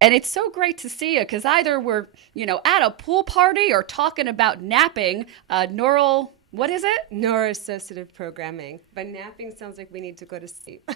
And it's so great to see you because either we're, at a pool party or talking about napping, neural, what is it? Neuroassociative programming. But napping sounds like we need to go to sleep.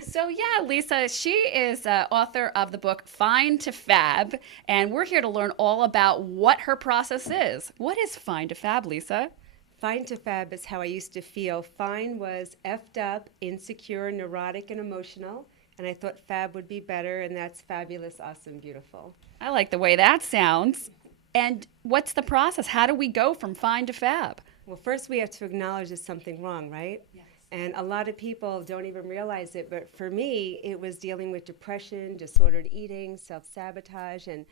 So, yeah, Lisa, she is author of the book Find to Fab, and we're here to learn all about what her process is. What is Find to Fab, Lisa? Find to Fab is how I used to feel. Fine was effed up, insecure, neurotic, and emotional. And I thought Fab would be better, and that's fabulous, awesome, beautiful. I like the way that sounds. And what's the process? How do we go from Find to Fab? Well, first we have to acknowledge there's something wrong, right? Yes. And a lot of people don't even realize it, but for me, it was dealing with depression, disordered eating, self-sabotage, and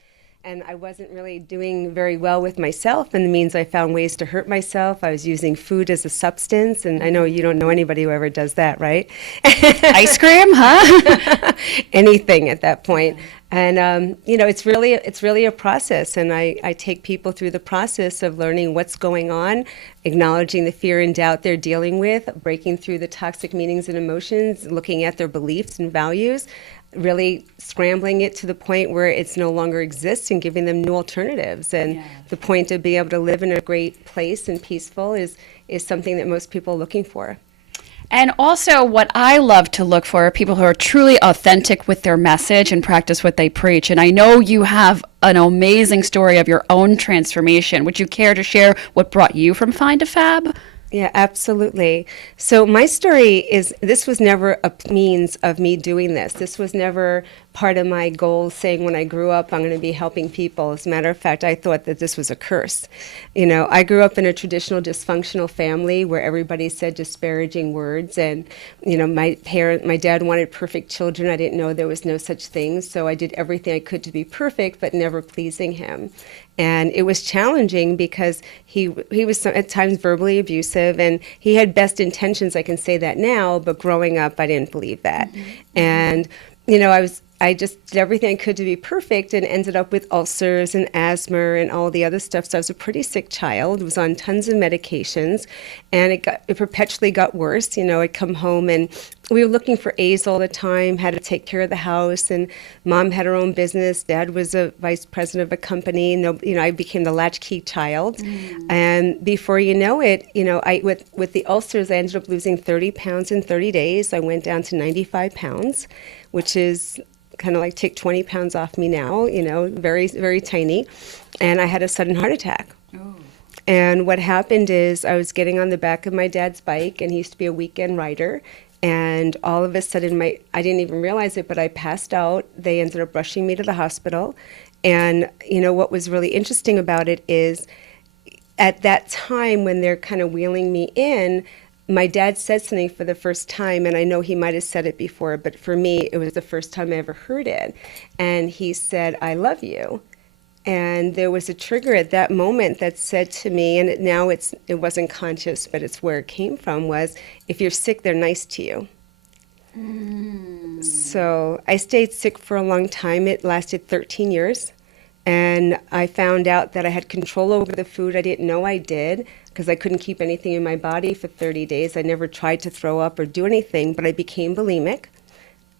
I wasn't really doing very well with myself, and it means I found ways to hurt myself. I was using food as a substance, and I know you don't know anybody who ever does that, right? Ice cream, huh? Anything at that point. And it's really a process, and I take people through the process of learning what's going on, acknowledging the fear and doubt they're dealing with, breaking through the toxic meanings and emotions, looking at their beliefs and values, really scrambling it to the point where it's no longer exists and giving them new alternatives. And the point of being able to live in a great place and peaceful is something that most people are looking for. And also, what I love to look for are people who are truly authentic with their message and practice what they preach. And I know you have an amazing story of your own transformation. Would you care to share what brought you from Find to Fab? Yeah, absolutely. So my story is, this was never a means of me doing this. This was never part of my goal saying when I grew up I'm going to be helping people. As a matter of fact, I thought that this was a curse. I grew up in a traditional dysfunctional family where everybody said disparaging words, and my dad wanted perfect children. I didn't know there was no such thing, so I did everything I could to be perfect but never pleasing him. And it was challenging because he was at times verbally abusive, and he had best intentions, I can say that now, but growing up I didn't believe that. Mm-hmm. And I just did everything I could to be perfect and ended up with ulcers and asthma and all the other stuff. So I was a pretty sick child, was on tons of medications, and it perpetually got worse. I'd come home and we were looking for A's all the time, had to take care of the house, and Mom had her own business. Dad was a vice president of a company. I became the latchkey child. Mm. And before you know it, with the ulcers, I ended up losing 30 pounds in 30 days. I went down to 95 pounds, which is kind of like take 20 pounds off me now, very, very tiny. And I had a sudden heart attack. Oh. And what happened is I was getting on the back of my dad's bike, and he used to be a weekend rider. And all of a sudden, I didn't even realize it, but I passed out. They ended up rushing me to the hospital. And, what was really interesting about it is at that time when they're kind of wheeling me in, my dad said something for the first time, and I know he might have said it before, but for me, it was the first time I ever heard it. And he said, "I love you." And there was a trigger at that moment that said to me, and it wasn't conscious, but it's where it came from, was, if you're sick, they're nice to you. Mm. So I stayed sick for a long time. It lasted 13 years. And I found out that I had control over the food. I didn't know I did, because I couldn't keep anything in my body for 30 days. I never tried to throw up or do anything, but I became bulimic.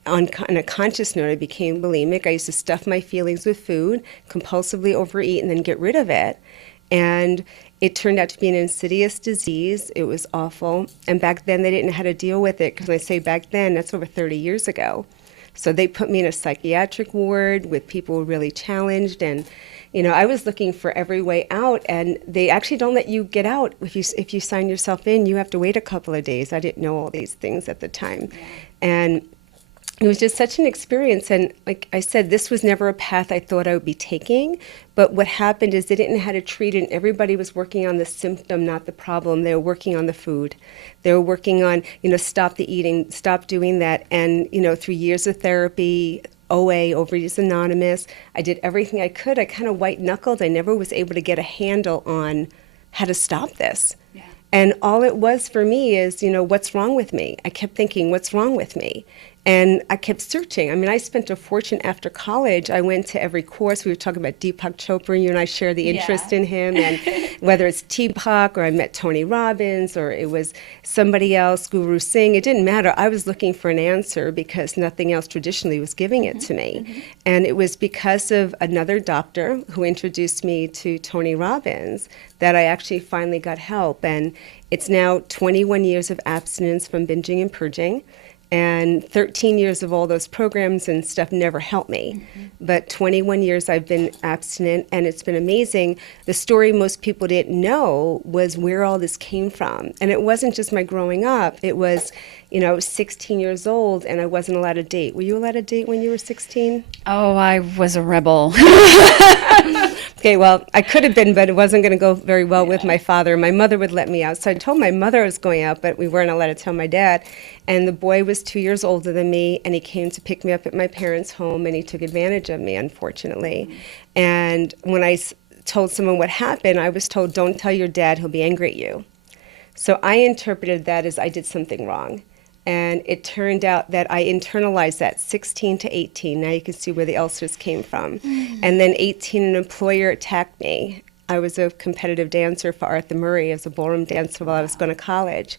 On a conscious note, I became bulimic. I used to stuff my feelings with food, compulsively overeat, and then get rid of it. And it turned out to be an insidious disease. It was awful. And back then, they didn't know how to deal with it, because when I say back then, that's over 30 years ago. So they put me in a psychiatric ward with people who were really challenged, and I was looking for every way out, and they actually don't let you get out. If you sign yourself in, you have to wait a couple of days. I didn't know all these things at the time. Yeah. And it was just such an experience, and like I said, this was never a path I thought I would be taking, but what happened is they didn't know how to treat it, and everybody was working on the symptom, not the problem. They were working on the food. They were working on, stop the eating, stop doing that, and, through years of therapy, OA, Overeaters Anonymous, I did everything I could. I kind of white-knuckled. I never was able to get a handle on how to stop this. Yeah. And all it was for me is, what's wrong with me? I kept thinking, what's wrong with me? And I kept searching. I mean, I spent a fortune after college. I went to every course. We were talking about Deepak Chopra. You and I share the interest in him. And whether it's Deepak, or I met Tony Robbins, or it was somebody else, Guru Singh, it didn't matter. I was looking for an answer because nothing else traditionally was giving it to me. And it was because of another doctor who introduced me to Tony Robbins that I actually finally got help. And it's now 21 years of abstinence from binging and purging. And 13 years of all those programs and stuff never helped me. But 21 years I've been abstinent, and it's been amazing. The story most people didn't know was where all this came from. And it wasn't just my growing up. It was, I was 16 years old, and I wasn't allowed to date. Were you allowed to date when you were 16? Oh, I was a rebel. Okay, well, I could have been, but it wasn't going to go very well with my father. My mother would let me out. So I told my mother I was going out, but we weren't allowed to tell my dad. And the boy was 2 years older than me, and he came to pick me up at my parents' home, and he took advantage of me, unfortunately. And when I told someone what happened, I was told, don't tell your dad, he'll be angry at you. So I interpreted that as I did something wrong. And it turned out that I internalized that 16 to 18. Now you can see where the ulcers came from. And then 18, an employer attacked me. I was a competitive dancer for Arthur Murray as a ballroom dancer while I was going to college.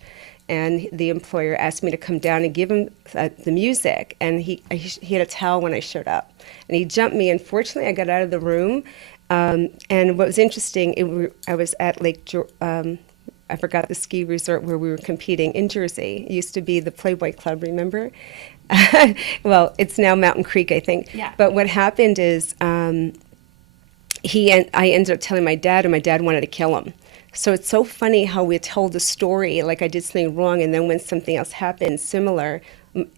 And the employer asked me to come down and give him the music. And he had a towel when I showed up. And he jumped me. Unfortunately, I got out of the room. And what was interesting, I was at I forgot the ski resort where we were competing in Jersey. It used to be the Playboy Club, remember? Well, it's now Mountain Creek, I think. Yeah. But what happened is I ended up telling my dad, and my dad wanted to kill him. So it's so funny how we told the story like I did something wrong, and then when something else happened similar,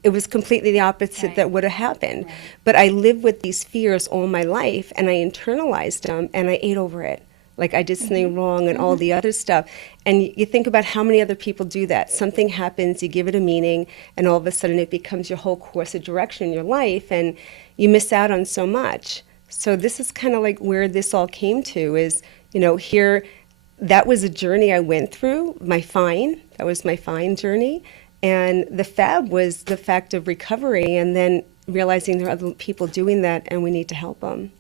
it was completely the opposite that would have happened. Right. But I lived with these fears all my life, and I internalized them, and I ate over it. Like I did something wrong and all the other stuff. And you think about how many other people do that. Something happens, you give it a meaning, and all of a sudden it becomes your whole course of direction in your life, and you miss out on so much. So this is kind of like where this all came to is, here, that was a journey I went through, that was my fine journey. And the FAB was the fact of recovery, and then realizing there are other people doing that and we need to help them.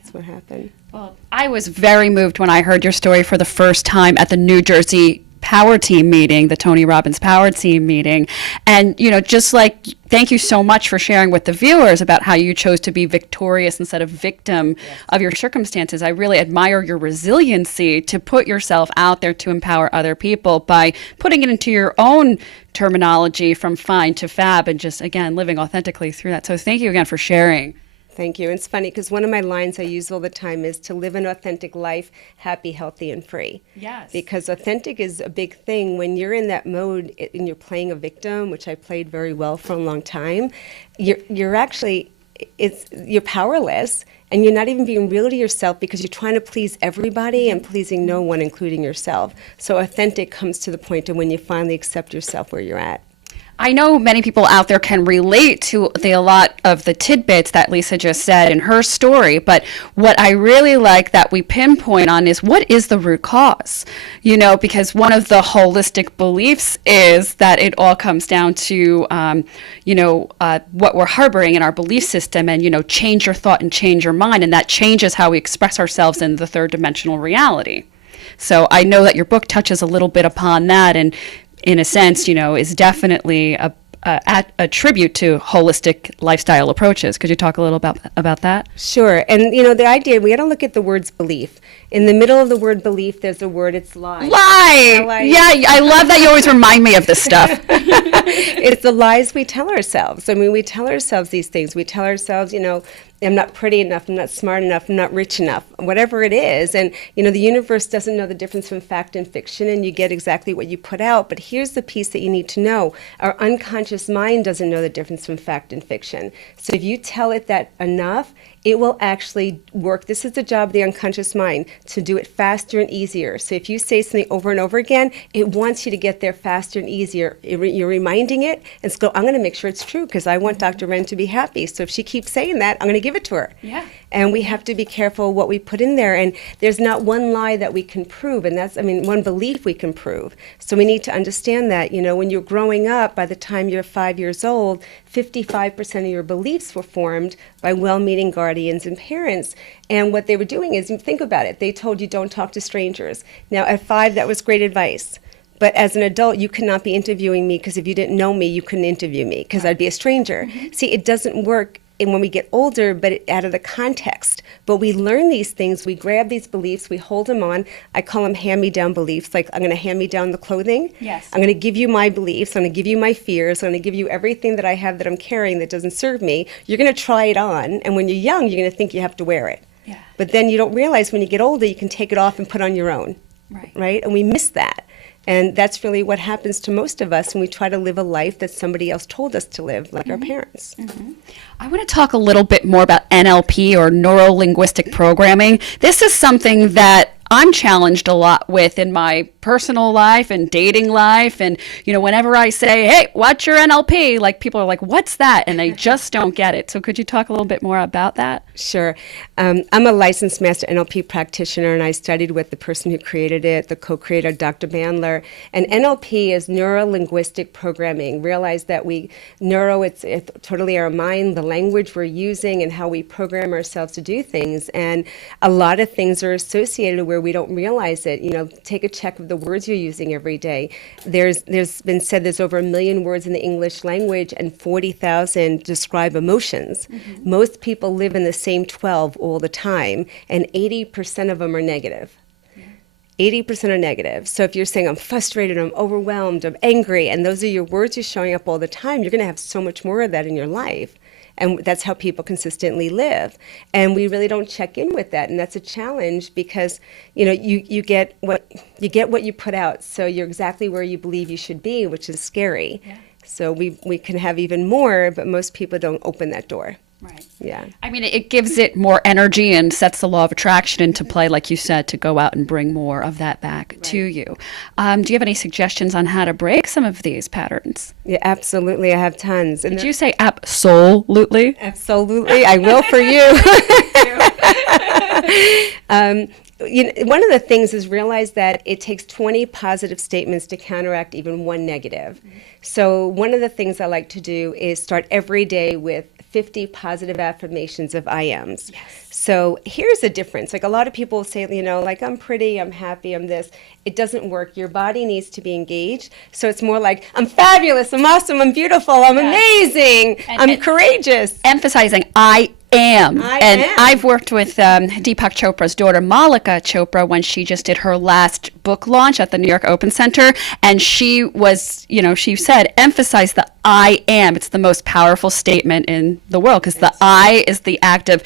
That's what happened. Well, I was very moved when I heard your story for the first time at the New Jersey Power Team meeting, the Tony Robbins Power Team meeting. And, just like, thank you so much for sharing with the viewers about how you chose to be victorious instead of victim of your circumstances. I really admire your resiliency to put yourself out there to empower other people by putting it into your own terminology from fine to fab and just, again, living authentically through that. So thank you again for sharing. Thank you. It's funny because one of my lines I use all the time is to live an authentic life, happy, healthy, and free. Yes. Because authentic is a big thing. When you're in that mode and you're playing a victim, which I played very well for a long time, you're actually, you're powerless, and you're not even being real to yourself because you're trying to please everybody and pleasing no one, including yourself. So authentic comes to the point of when you finally accept yourself where you're at. I know many people out there can relate to a lot of the tidbits that Lisa just said in her story, but what I really like that we pinpoint on is what is the root cause? Because one of the holistic beliefs is that it all comes down to, what we're harboring in our belief system and, change your thought and change your mind, and that changes how we express ourselves in the third dimensional reality. So I know that your book touches a little bit upon that, and in a sense, is definitely a tribute to holistic lifestyle approaches. Could you talk a little about that? Sure. And, the idea, we got to look at the words belief. In the middle of the word belief, there's a word, it's lie. Lie! Yeah, I love that you always remind me of this stuff. It's the lies we tell ourselves. I mean, we tell ourselves these things. We tell ourselves, I'm not pretty enough, I'm not smart enough, I'm not rich enough, whatever it is. And, the universe doesn't know the difference from fact and fiction, and you get exactly what you put out. But here's the piece that you need to know. Our unconscious mind doesn't know the difference from fact and fiction. So if you tell it that enough, it will actually work. This is the job of the unconscious mind, to do it faster and easier. So if you say something over and over again, it wants you to get there faster and easier. You're reminding it, and I'm going to make sure it's true because I want Dr. Wren to be happy. So if she keeps saying that, I'm going to give it to her. Yeah. And we have to be careful what we put in there. And there's not one lie that we can prove. And that's, one belief we can prove. So we need to understand that, when you're growing up, by the time you're 5 years old, 55% of your beliefs were formed by well-meaning guardians and parents. And what they were doing is, think about it, they told you don't talk to strangers. Now, at 5, that was great advice. But as an adult, you cannot be interviewing me because if you didn't know me, you couldn't interview me because I'd be a stranger. See, it doesn't work when we get older, but out of the context. But we learn these things, we grab these beliefs, we hold them on. I call them hand-me-down beliefs, like I'm going to hand me down the clothing. Yes. I'm going to give you my beliefs, I'm going to give you my fears, I'm going to give you everything that I have that I'm carrying that doesn't serve me. You're going to try it on, and when you're young, you're going to think you have to wear it. Yeah. But then you don't realize when you get older, you can take it off and put on your own. Right? And we miss that. And that's really what happens to most of us when we try to live a life that somebody else told us to live, like our parents. I want to talk a little bit more about NLP, or neuro-linguistic programming. This is something that I'm challenged a lot with in my personal life and dating life. And, whenever I say, hey, what's your NLP? Like, people are like, what's that? And they just don't get it. So could you talk a little bit more about that? Sure. I'm a licensed master NLP practitioner, and I studied with the person who created it, the co-creator, Dr. Bandler. And NLP is neuro-linguistic programming. Realize that it's totally our mind, the language we're using, and how we program ourselves to do things. And a lot of things are associated where we don't realize it. Take a check of the words you're using every day. There's been said there's over 1 million words in the English language, and 40,000 describe emotions. Most people live in the same 12 all the time, and 80% of them are negative. 80% are negative. So if you're saying, I'm frustrated, I'm overwhelmed, I'm angry, and those are your words you're showing up all the time, you're going to have so much more of that in your life. And that's how people consistently live. And we really don't check in with that. And that's a challenge because, you get what you put out. So you're exactly where you believe you should be, which is scary. Yeah. So we can have even more, but most people don't open that door. Right. Yeah. It gives it more energy and sets the law of attraction into play, like you said, to go out and bring more of that back to you. Do you have any suggestions on how to break some of these patterns? Yeah, absolutely. I have tons. Did you say absolutely? Absolutely. I will for you. One of the things is realize that it takes 20 positive statements to counteract even one negative. So one of the things I like to do is start every day with 50 positive affirmations of I ams. Yes. So here's the difference. Like, a lot of people say, like, I'm pretty, I'm happy, I'm this. It doesn't work. Your body needs to be engaged. So it's more like, I'm fabulous, I'm awesome, I'm beautiful, I'm amazing, I'm courageous. Emphasizing I am. I am. I've worked with Deepak Chopra's daughter, Malika Chopra, when she just did her last book launch at the New York Open Center. And she was, she said, emphasize the I am. It's the most powerful statement in the world, because the I is the act of,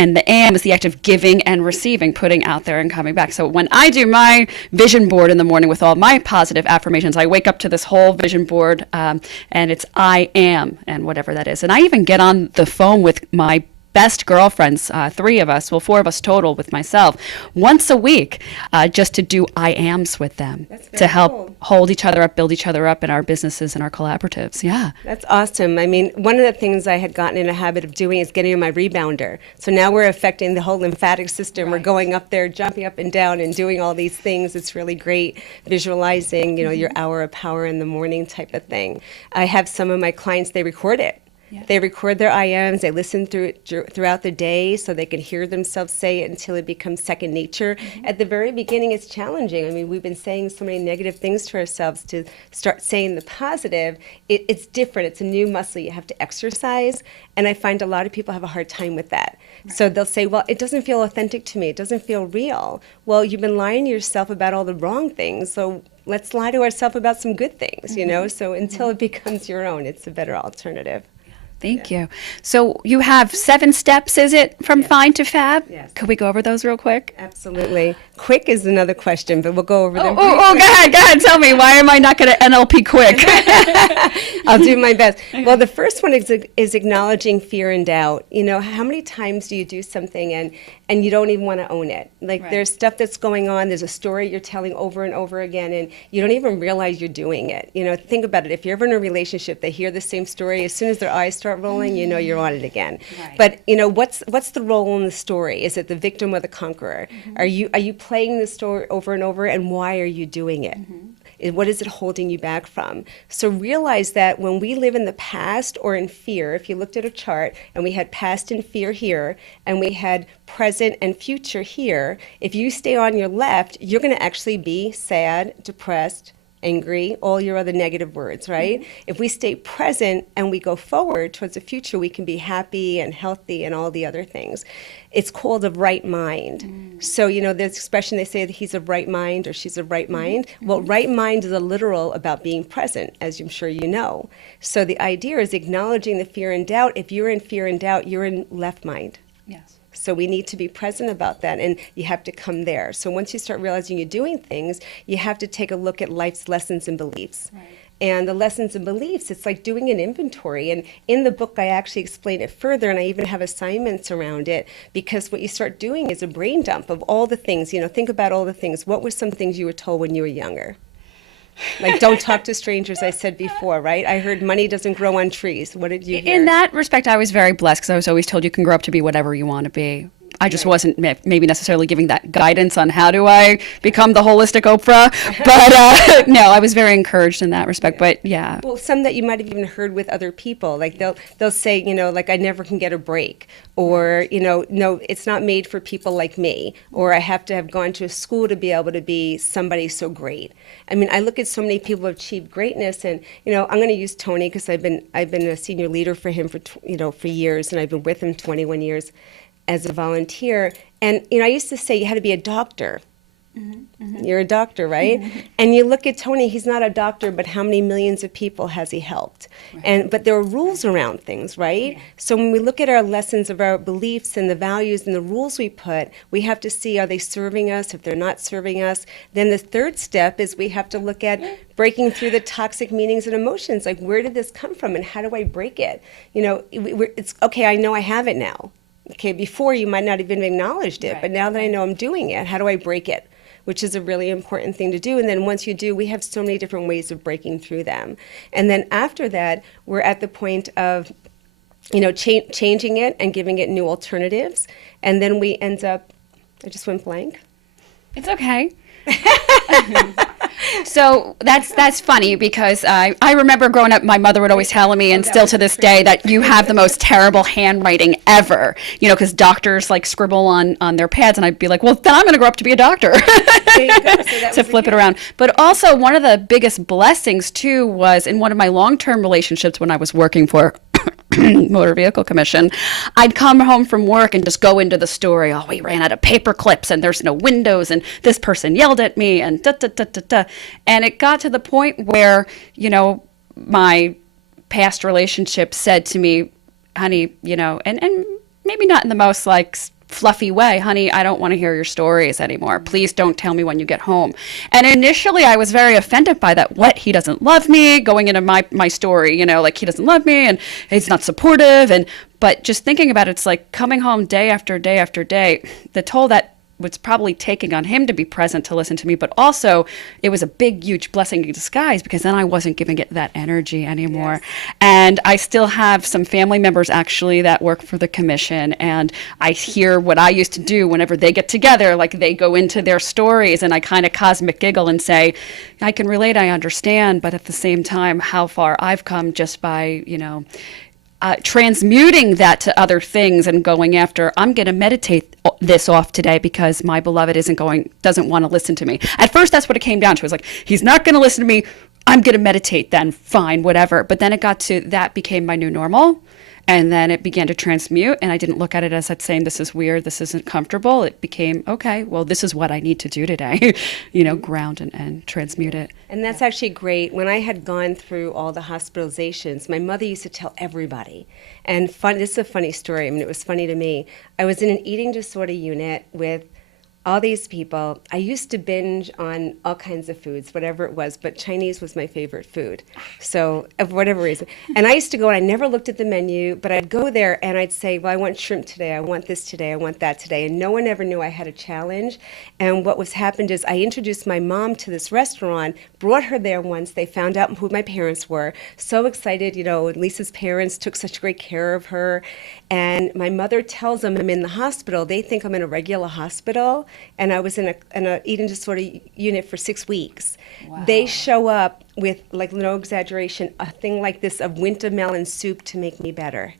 and the am is the act of giving and receiving, putting out there and coming back. So when I do my vision board in the morning with all my positive affirmations, I wake up to this whole vision board, and it's I am, and whatever that is. And I even get on the phone with my best girlfriends, 3 of us, 4 of us total with myself, once a week, just to do I ams with them, to help hold each other up, build each other up in our businesses and our collaboratives. Yeah. That's awesome. One of the things I had gotten in a habit of doing is getting on my rebounder. So now we're affecting the whole lymphatic system. We're going up there, jumping up and down and doing all these things. It's really great visualizing, your hour of power in the morning type of thing. I have some of my clients, they record it. Yeah. They record their I ams, they listen through it throughout the day so they can hear themselves say it until it becomes second nature. At the very beginning, it's challenging. We've been saying so many negative things to ourselves. To start saying the positive, it's different. It's a new muscle you have to exercise, and I find a lot of people have a hard time with that. Right. So they'll say, well, it doesn't feel authentic to me. It doesn't feel real. Well, you've been lying to yourself about all the wrong things, so let's lie to ourselves about some good things, So until it becomes your own, it's a better alternative. Thank you. So you have 7 steps, is it, from Find to Fab? Yes. Could we go over those real quick? Absolutely. Quick is another question, but we'll go over them. Go ahead. Tell me, why am I not going to NLP quick? I'll do my best. Well, the first one is acknowledging fear and doubt. How many times do you do something and you don't even want to own it? Like, there's stuff that's going on, there's a story you're telling over and over again, and you don't even realize you're doing it. Think about it. If you're ever in a relationship, they hear the same story. As soon as their eyes start start rolling, you know you're on it again. Right. But what's the role in the story? Is it the victim or the conqueror? Are you playing the story over and over, and why are you doing it? What is it holding you back from? So realize that when we live in the past or in fear, if you looked at a chart and we had past and fear here, and we had present and future here, if you stay on your left, you're going to actually be sad, depressed, angry, all your other negative words, right? If we stay present and we go forward towards the future, we can be happy and healthy and all the other things. It's called a right mind. So, there's expression they say that he's of right mind or she's of right mind. Well, right mind is a literal about being present, as I'm sure you know. So the idea is acknowledging the fear and doubt. If you're in fear and doubt, you're in left mind. Yes. So we need to be present about that, and you have to come there. So once you start realizing you're doing things, you have to take a look at life's lessons and beliefs. Right. And the lessons and beliefs, it's like doing an inventory. And in the book, I actually explain it further, and I even have assignments around it, because what you start doing is a brain dump of all the things. Think about all the things. What were some things you were told when you were younger? Like, don't talk to strangers, I said before, right? I heard money doesn't grow on trees. What did you hear? In that respect, I was very blessed because I was always told you can grow up to be whatever you want to be. I just wasn't maybe necessarily giving that guidance on how do I become the holistic Oprah. But no, I was very encouraged in that respect. But yeah. Well, some that you might have even heard with other people, like they'll say, like I never can get a break, or no, it's not made for people like me, or I have to have gone to a school to be able to be somebody so great. I mean, I look at so many people who have achieved greatness, and I'm going to use Tony because I've been a senior leader for him for years, and I've been with him 21 years as a volunteer. And I used to say you had to be a doctor. You're a doctor, right? And you look at Tony, he's not a doctor, but how many millions of people has he helped? Right. But there are rules around things, right? Yeah. So when we look at our lessons of our beliefs and the values and the rules we put, we have to see, are they serving us? If they're not serving us, then the third step is we have to look at breaking through the toxic meanings and emotions. Like, where did this come from, and how do I break it? It's okay, I know I have it now. Okay, before you might not have even acknowledged it, but now that I know I'm doing it, how do I break it? Which is a really important thing to do. And then once you do, we have so many different ways of breaking through them. And then after that, we're at the point of, changing it and giving it new alternatives. And then we end up, I just went blank. It's okay. So that's funny because I remember growing up, my mother would always tell me, and still to this day, that you have the most terrible handwriting ever. Because doctors like scribble on their pads, and I'd be like, well, then I'm going to grow up to be a doctor. There you go. So to flip it around. But also one of the biggest blessings too was in one of my long-term relationships when I was working for Motor Vehicle Commission, I'd come home from work and just go into the story. Oh, we ran out of paper clips and there's no windows and this person yelled at me and da da da da da. And it got to the point where, my past relationship said to me, honey, and maybe not in the most fluffy way, honey, I don't want to hear your stories anymore. Please don't tell me when you get home. And initially I was very offended by that. What? He doesn't love me? Going into my story, he doesn't love me and he's not supportive. But just thinking about it, it's like coming home day after day after day, the toll that was probably taking on him to be present to listen to me, but also it was a big, huge blessing in disguise because then I wasn't giving it that energy anymore. Yes. And I still have some family members actually that work for the commission, and I hear what I used to do whenever they get together, like they go into their stories and I kind of cosmic giggle and say, I can relate, I understand, but at the same time, how far I've come just by, transmuting that to other things and going after, I'm going to meditate this off today because my beloved doesn't want to listen to me. At first, that's what it came down to. It was like, he's not going to listen to me. I'm going to meditate then, fine, whatever. But then it got to, that became my new normal. And then it began to transmute, and I didn't look at it as that saying, this is weird, this isn't comfortable. It became, okay, well, this is what I need to do today, ground and transmute it. And that's actually great. When I had gone through all the hospitalizations, my mother used to tell everybody. And this is a funny story. I mean, it was funny to me. I was in an eating disorder unit with all these people. I used to binge on all kinds of foods, whatever it was, but Chinese was my favorite food. So, of whatever reason. And I used to go and I never looked at the menu, but I'd go there and I'd say, well, I want shrimp today, I want this today, I want that today. And no one ever knew I had a challenge. And what was happened is I introduced my mom to this restaurant, brought her there once. They found out who my parents were. So excited, you know, Lisa's parents took such great care of her. And my mother tells them I'm in the hospital. They think I'm in a regular hospital. And I was in a eating disorder unit for 6 weeks. Wow. They show up with, like, no exaggeration, a thing like this of winter melon soup to make me better.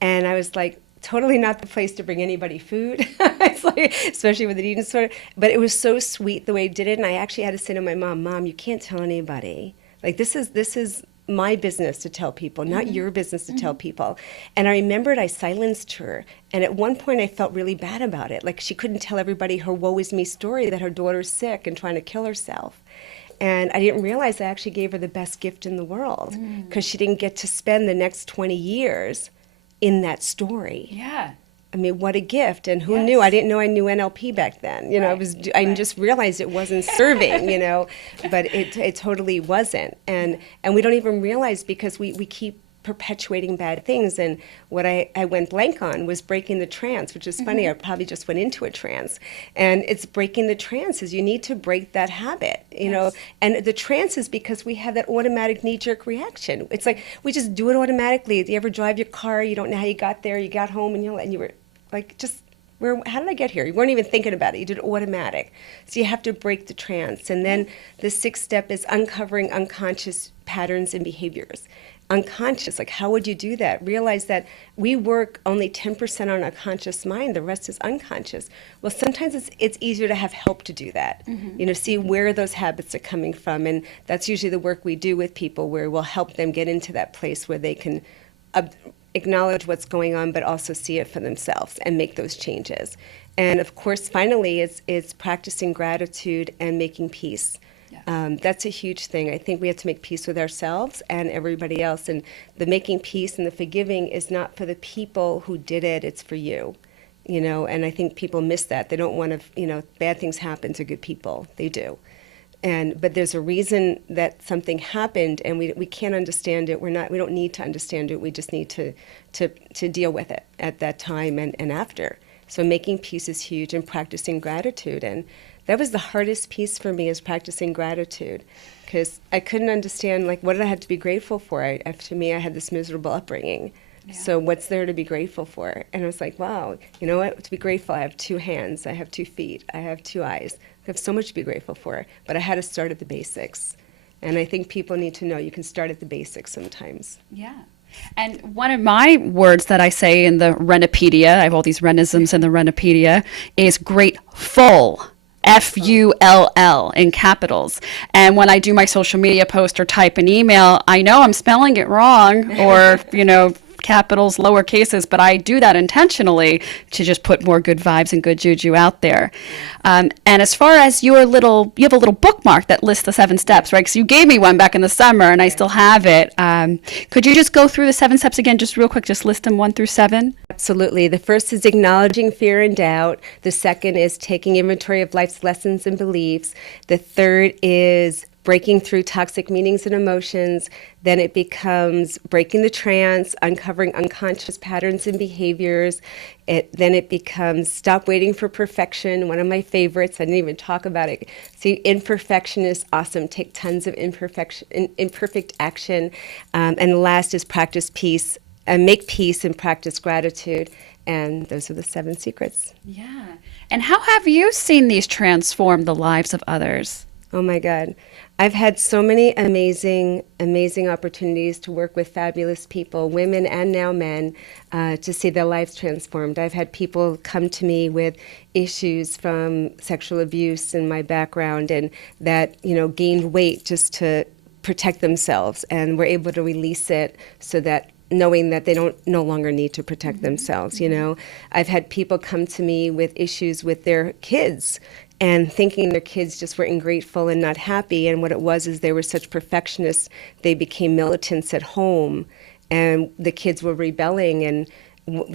And I was like, totally not the place to bring anybody food. It's like, especially with an eating disorder. But it was so sweet the way he did it. And I actually had to say to my mom, Mom, you can't tell anybody. Like, this is my business to tell people, not your business to tell people. And I remembered I silenced her. And at one point I felt really bad about it. Like, she couldn't tell everybody her woe is me story that her daughter's sick and trying to kill herself. And I didn't realize I actually gave her the best gift in the world, because she didn't get to spend the next 20 years in that story. Yeah. I mean, what a gift. And who Yes. knew? I didn't know I knew NLP back then. You know, I just realized it wasn't serving, you know, but it totally wasn't. And we don't even realize, because we keep perpetuating bad things. And what I went blank on was breaking the trance, which is funny. I probably just went into a trance. And it's breaking the trance is you need to break that habit, you know. And the trance is because we have that automatic knee-jerk reaction. It's like we just do it automatically. Do you ever drive your car, you don't know how you got there, you got home, and you were like, just, how did I get here? You weren't even thinking about it. You did it automatic. So you have to break the trance. And then the 6th step is uncovering unconscious patterns and behaviors. Unconscious, like, how would you do that? Realize that we work only 10% on our conscious mind, the rest is unconscious. Well, sometimes it's easier to have help to do that, you know, see where those habits are coming from. And that's usually the work we do with people, where we'll help them get into that place where they can acknowledge what's going on, but also see it for themselves and make those changes. And of course, finally, it's practicing gratitude and making peace. That's a huge thing. I think we have to make peace with ourselves and everybody else. And the making peace and the forgiving is not for the people who did it, it's for you. You know, and I think people miss that. They don't want to, you know, bad things happen to good people. They do. But there's a reason that something happened, and we can't understand it. We don't need to understand it. We just need to deal with it at that time and after. So making peace is huge, and practicing gratitude. And that was the hardest piece for me, is practicing gratitude, because I couldn't understand, like, what did I have to be grateful for? To me, I had this miserable upbringing. Yeah. So what's there to be grateful for? And I was like, wow, you know what? To be grateful, I have 2 hands, I have 2 feet, I have 2 eyes. I have so much to be grateful for. But I had to start at the basics. And I think people need to know you can start at the basics sometimes. Yeah. And one of my words that I say in the Renopedia, I have all these Renisms in the Renopedia, is grateful. Full in capitals. And when I do my social media post or type an email, I know I'm spelling it wrong, or, you know, capitals, lower cases, but I do that intentionally to just put more good vibes and good juju out there. And as far as you have a little bookmark that lists the 7 steps, right? Because you gave me one back in the summer and I still have it. Could you just go through the 7 steps again, just real quick, just list them 1 through 7? Absolutely. The first is acknowledging fear and doubt. The second is taking inventory of life's lessons and beliefs. The third is breaking through toxic meanings and emotions. Then it becomes breaking the trance, uncovering unconscious patterns and behaviors. Then it becomes stop waiting for perfection, one of my favorites. I didn't even talk about it. See, imperfection is awesome. Take tons of imperfect action. And the last is practice peace, make peace and practice gratitude. And those are the 7 secrets. Yeah. And how have you seen these transform the lives of others? Oh my God. I've had so many amazing, amazing opportunities to work with fabulous people, women and now men, to see their lives transformed. I've had people come to me with issues from sexual abuse in my background, and that, you know, gained weight just to protect themselves, and were able to release it so that knowing that they no longer need to protect themselves, you know. I've had people come to me with issues with their kids, and thinking their kids just were ungrateful and not happy, and what it was is they were such perfectionists, they became militants at home, and the kids were rebelling, and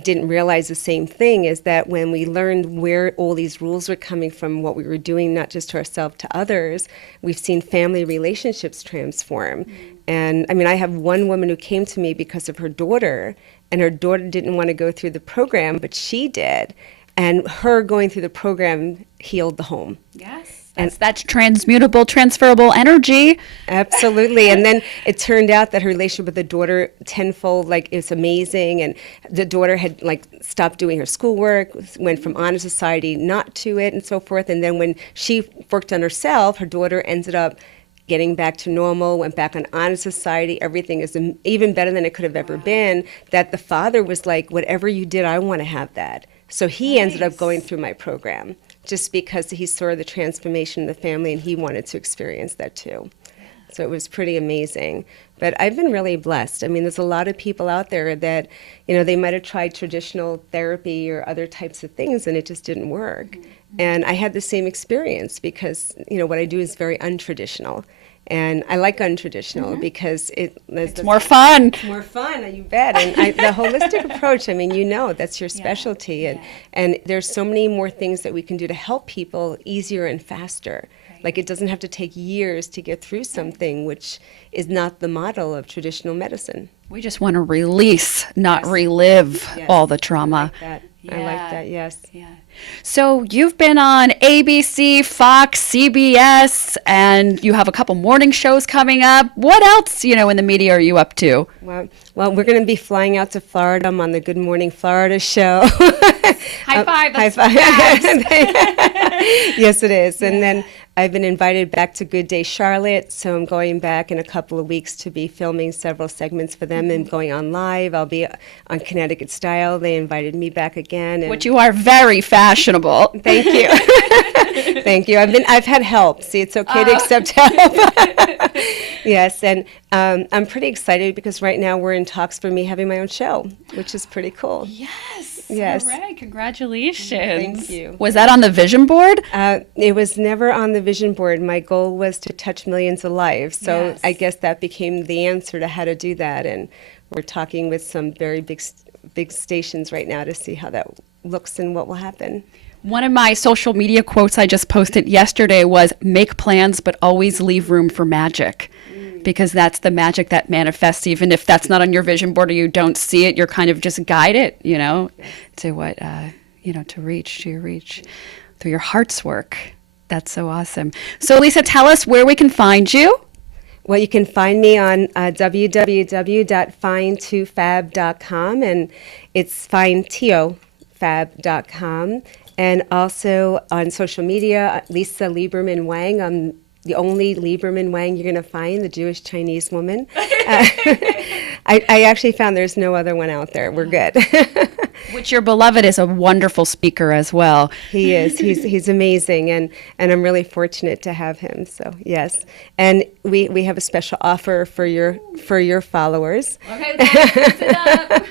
didn't realize the same thing, is that when we learned where all these rules were coming from, what we were doing, not just to ourselves, to others, we've seen family relationships transform. And I mean, I have one woman who came to me because of her daughter, and her daughter didn't want to go through the program, but she did. And her going through the program healed the home. Yes. And that's transmutable, transferable energy. Absolutely. And then it turned out that her relationship with the daughter tenfold, like, is amazing. And the daughter had, like, stopped doing her schoolwork, went from honor society not to it, and so forth. And then when she worked on herself, her daughter ended up getting back to normal, went back on honor society. Everything is even better than it could have ever been. That the father was like, whatever you did, I want to have that. So he ended up going through my program, just because he saw the transformation in the family and he wanted to experience that too. So it was pretty amazing. But I've been really blessed. I mean, there's a lot of people out there that, you know, they might have tried traditional therapy or other types of things and it just didn't work. And I had the same experience because, you know, what I do is very untraditional. And I like untraditional because it's more fun. More fun, you bet. And the holistic approach, I mean, you know, that's your specialty. And there's so many more things that we can do to help people easier and faster. Like, it doesn't have to take years to get through something, which is not the model of traditional medicine. We just want to release, not relive all the trauma. I like that. I like that, yes. Yeah. So you've been on ABC, Fox, CBS, and you have a couple morning shows coming up. What else, you know, in the media are you up to? Well, we're going to be flying out to Florida. I'm on the Good Morning Florida show. High five. High five. Yes, it is. And then I've been invited back to Good Day Charlotte, so I'm going back in a couple of weeks to be filming several segments for them and going on live. I'll be on Connecticut Style. They invited me back again. Which you are very fashionable. Thank you. Thank you. I've had help. See, it's okay to accept help. Yes, and I'm pretty excited because right now we're in talks for me having my own show, which is pretty cool. Yes. Yes. All right. Congratulations. Thank you. Was that on the vision board? It was never on the vision board. My goal was to touch millions of lives. So I guess that became the answer to how to do that. And we're talking with some very big stations right now to see how that looks and what will happen. One of my social media quotes I just posted yesterday was, make plans, but always leave room for magic. Because that's the magic that manifests. Even if that's not on your vision board or you don't see it, you're kind of just guided, you know, to what, you know, to your reach through your heart's work. That's so awesome. So Lisa, tell us where we can find you. Well, you can find me on www.find2fab.com, and it's findtofab.com. And also on social media, Lisa Lieberman-Wang. I'm the only Lieberman-Wang you're going to find, the Jewish Chinese woman. I actually found there's no other one out there. We're good. Which your beloved is a wonderful speaker as well. He is. He's amazing, and I'm really fortunate to have him. So yes, and we have a special offer for your followers. Okay, let's it up.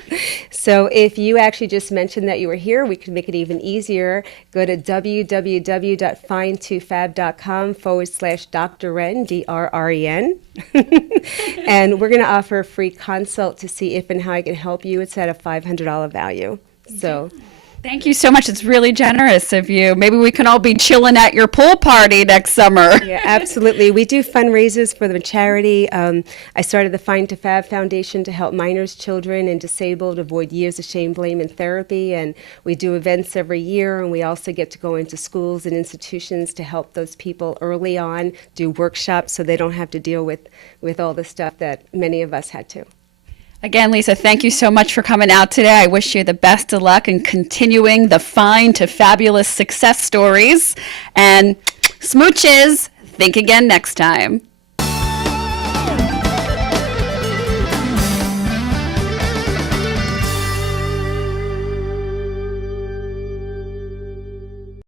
So if you actually just mentioned that you were here, we can make it even easier. Go to www.find2fab.com/Dr. Ren, DRREN. And we're going to offer a free consult to see if and how I can help you. It's at a $500 value. So thank you so much. It's really generous of you. Maybe we can all be chilling at your pool party next summer. Yeah, absolutely. We do fundraisers for the charity. I started the Find to Fab Foundation to help minors, children, and disabled avoid years of shame, blame, and therapy. And we do events every year, and we also get to go into schools and institutions to help those people early on, do workshops so they don't have to deal with all the stuff that many of us had to. Again, Lisa, thank you so much for coming out today. I wish you the best of luck in continuing the Find to Fabulous success stories. And smooches, think again next time.